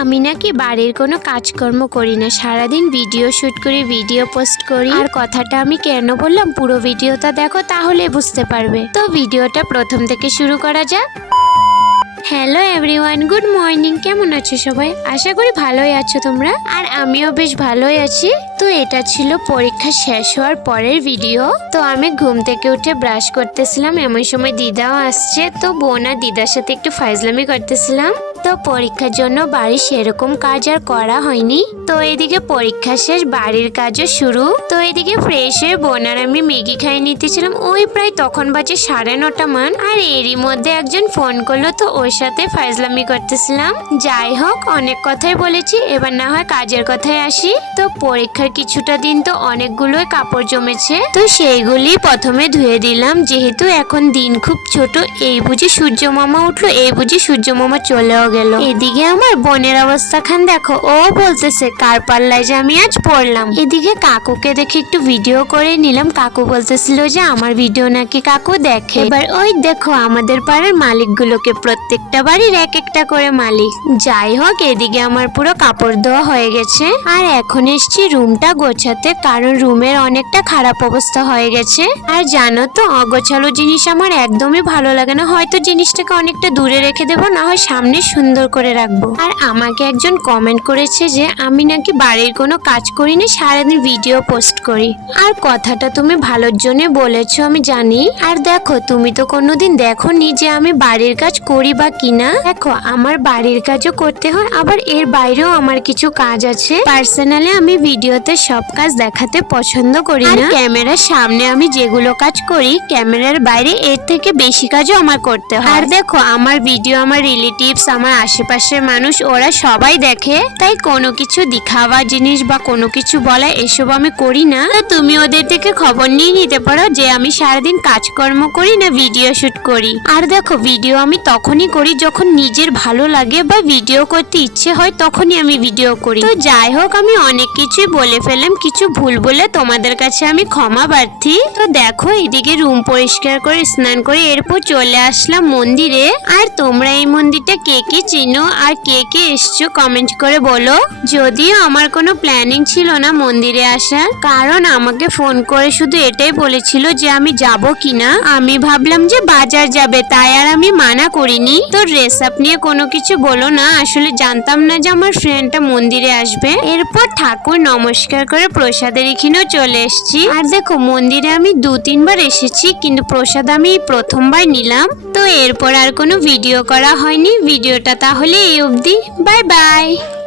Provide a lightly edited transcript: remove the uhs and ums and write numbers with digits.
আমি নাকি বাড়ির কোনো কাজকর্ম করি না, সারাদিন ভিডিও শুট করি, ভিডিও পোস্ট করি। আর কথাটা আমি কেন বললাম পুরো ভিডিওটা দেখো তাহলে বুঝতে পারবে। তো ভিডিওটা প্রথম থেকে শুরু করা যাক। Hello everyone, good morning. কেমন আছো সবাই? আশা করি ভালোই আছো তোমরা, আর আমিও বেশ ভালোই আছি। তো এটা ছিল পরীক্ষা শেষ হওয়ার পরের ভিডিও। তো আমি ঘুম থেকে উঠে ব্রাশ করতেছিলাম, এমন সময় দিদাও আসছে। তো বোন আর দিদার সাথে একটু ফাইজলামি করতেছিলাম। তো পরীক্ষার জন্য বাড়ির সেরকম কাজ আর করা হয়নি। তো এদিকে পরীক্ষা শেষ, বাড়ির কাজও শুরু। তো এদিকে ফ্রেশ হয়ে বোন আর আমি ম্যাগি খাইয়ে নিতেছিলাম। ওই প্রায় তখন বাজে 9:30 মান। আর এরই মধ্যে একজন ফোন করলো, তো ওর সাথে ফাইজলামি করতেছিলাম। যাই হোক, অনেক কথাই বলেছি, এবার না হয় কাজের কথায় আসি। তো পরীক্ষার কিছুটা দিন তো অনেকগুলোই কাপড় জমেছে, তো সেইগুলি প্রথমে ধুয়ে দিলাম। যেহেতু এখন দিন খুব ছোট, এই বুঝি সূর্য মামা উঠলো, এই বুঝি সূর্য মামা চলেও গেল। এদিকে আমার বোনের অবস্থা খান দেখো, ও বলতেছে কার পাল্লায় যে আমি আজ পড়লাম। এদিকে কাকুকে দেখে একটু ভিডিও করে নিলাম। কাকু বলতেছিল যে আমার ভিডিও নাকি কাকু দেখে। এবার ওই দেখো আমাদের পাড়ার মালিকগুলোকে, প্রত্যেকটা বাড়ির এক একটা করে মালিক। যাই হোক, এদিকে আমার পুরো কাপড় ধোয়া হয়ে গেছে। আর এখন এসছি রুমটা গোছাতে, কারণ রুমের অনেকটা খারাপ অবস্থা হয়ে গেছে। আর জানো তো, অগোছালো জিনিস আমার একদমই ভালো লাগে না। হয়তো জিনিসটাকে অনেকটা দূরে রেখে দেবো, না হয় সামনে সুন্দর করে রাখবো। আর আমাকে একজন কমেন্ট করেছে যে আমি নাকি বাড়ির কোনো কাজ করি না, সারাদিন ভিডিও পোস্ট করি। আর কথাটা তুমি ভালোর জন্য বলেছো আমি জানি। আর দেখো, তুমি তো কোনোদিন দেখোনি যে আমি বাড়ির কাজ করি বা কিনা। দেখো, আমার বাড়ির কাজও করতে হয়, আবার এর বাইরেও আমার কিছু কাজ আছে। পার্সোনালি আমি ভিডিওতে সব কাজ দেখাতে পছন্দ করি না। ক্যামেরার সামনে আমি যেগুলো কাজ করি, ক্যামেরার বাইরে এর থেকে বেশি কাজও আমার করতে হয়। আর দেখো, আমার ভিডিও আমার রিলেটিভস, আমার আশেপাশের মানুষ, ওরা সবাই দেখে। তাই কোনো কিছু দেখাওয়া জিনিস বা কোনো কিছু বলা, এসব আমি করি না। তো তুমি ওদের থেকে খবর নিয়ে নিতে পারো যে আমি সারাদিন কাজকর্ম করি না ভিডিও শুট করি। আর দেখো, ভিডিও আমি তখনই করি যখন নিজের ভালো লাগে বা ভিডিও করতে ইচ্ছে হয়, তখনই আমি ভিডিও করি। তো যাই হোক, আমি অনেক কিছুই বলে ফেললাম, কিছু ভুল বলে তোমাদের কাছে আমি ক্ষমা প্রার্থী। তো দেখো, এদিকে রুম পরিষ্কার করে স্নান করে এরপর চলে আসলাম মন্দিরে। আর তোমরা এই মন্দিরটা কে কে চিনো আর কে কে এসছো কমেন্ট করে বলো। যদিও আমার কোনো প্ল্যানিং ছিল না মন্দিরে আসার, কারণ আমাকে ফোন করে শুধু এটাই বলেছিল যে আমি যাব কিনা। আমি ভাবলাম যে বাজার যাবে, তাই আর আমি মানা করিনি। তো ড্রেস আপ নিয়ে কোনো কিছু বলো না, আসলে জানতাম না যে আমার ফ্রেন্ডটা মন্দিরে আসবে। এরপর ঠাকুর নমস্কার করে প্রসাদের এখানেও চলে এসেছি। আর দেখো, মন্দিরে আমি 2-3 বার এসেছি, কিন্তু প্রসাদ আমি প্রথমবার নিলাম। তো এরপর আর কোনো ভিডিও করা হয়নি। ভিডিওটা তাহলে এই অবধি। Bye bye.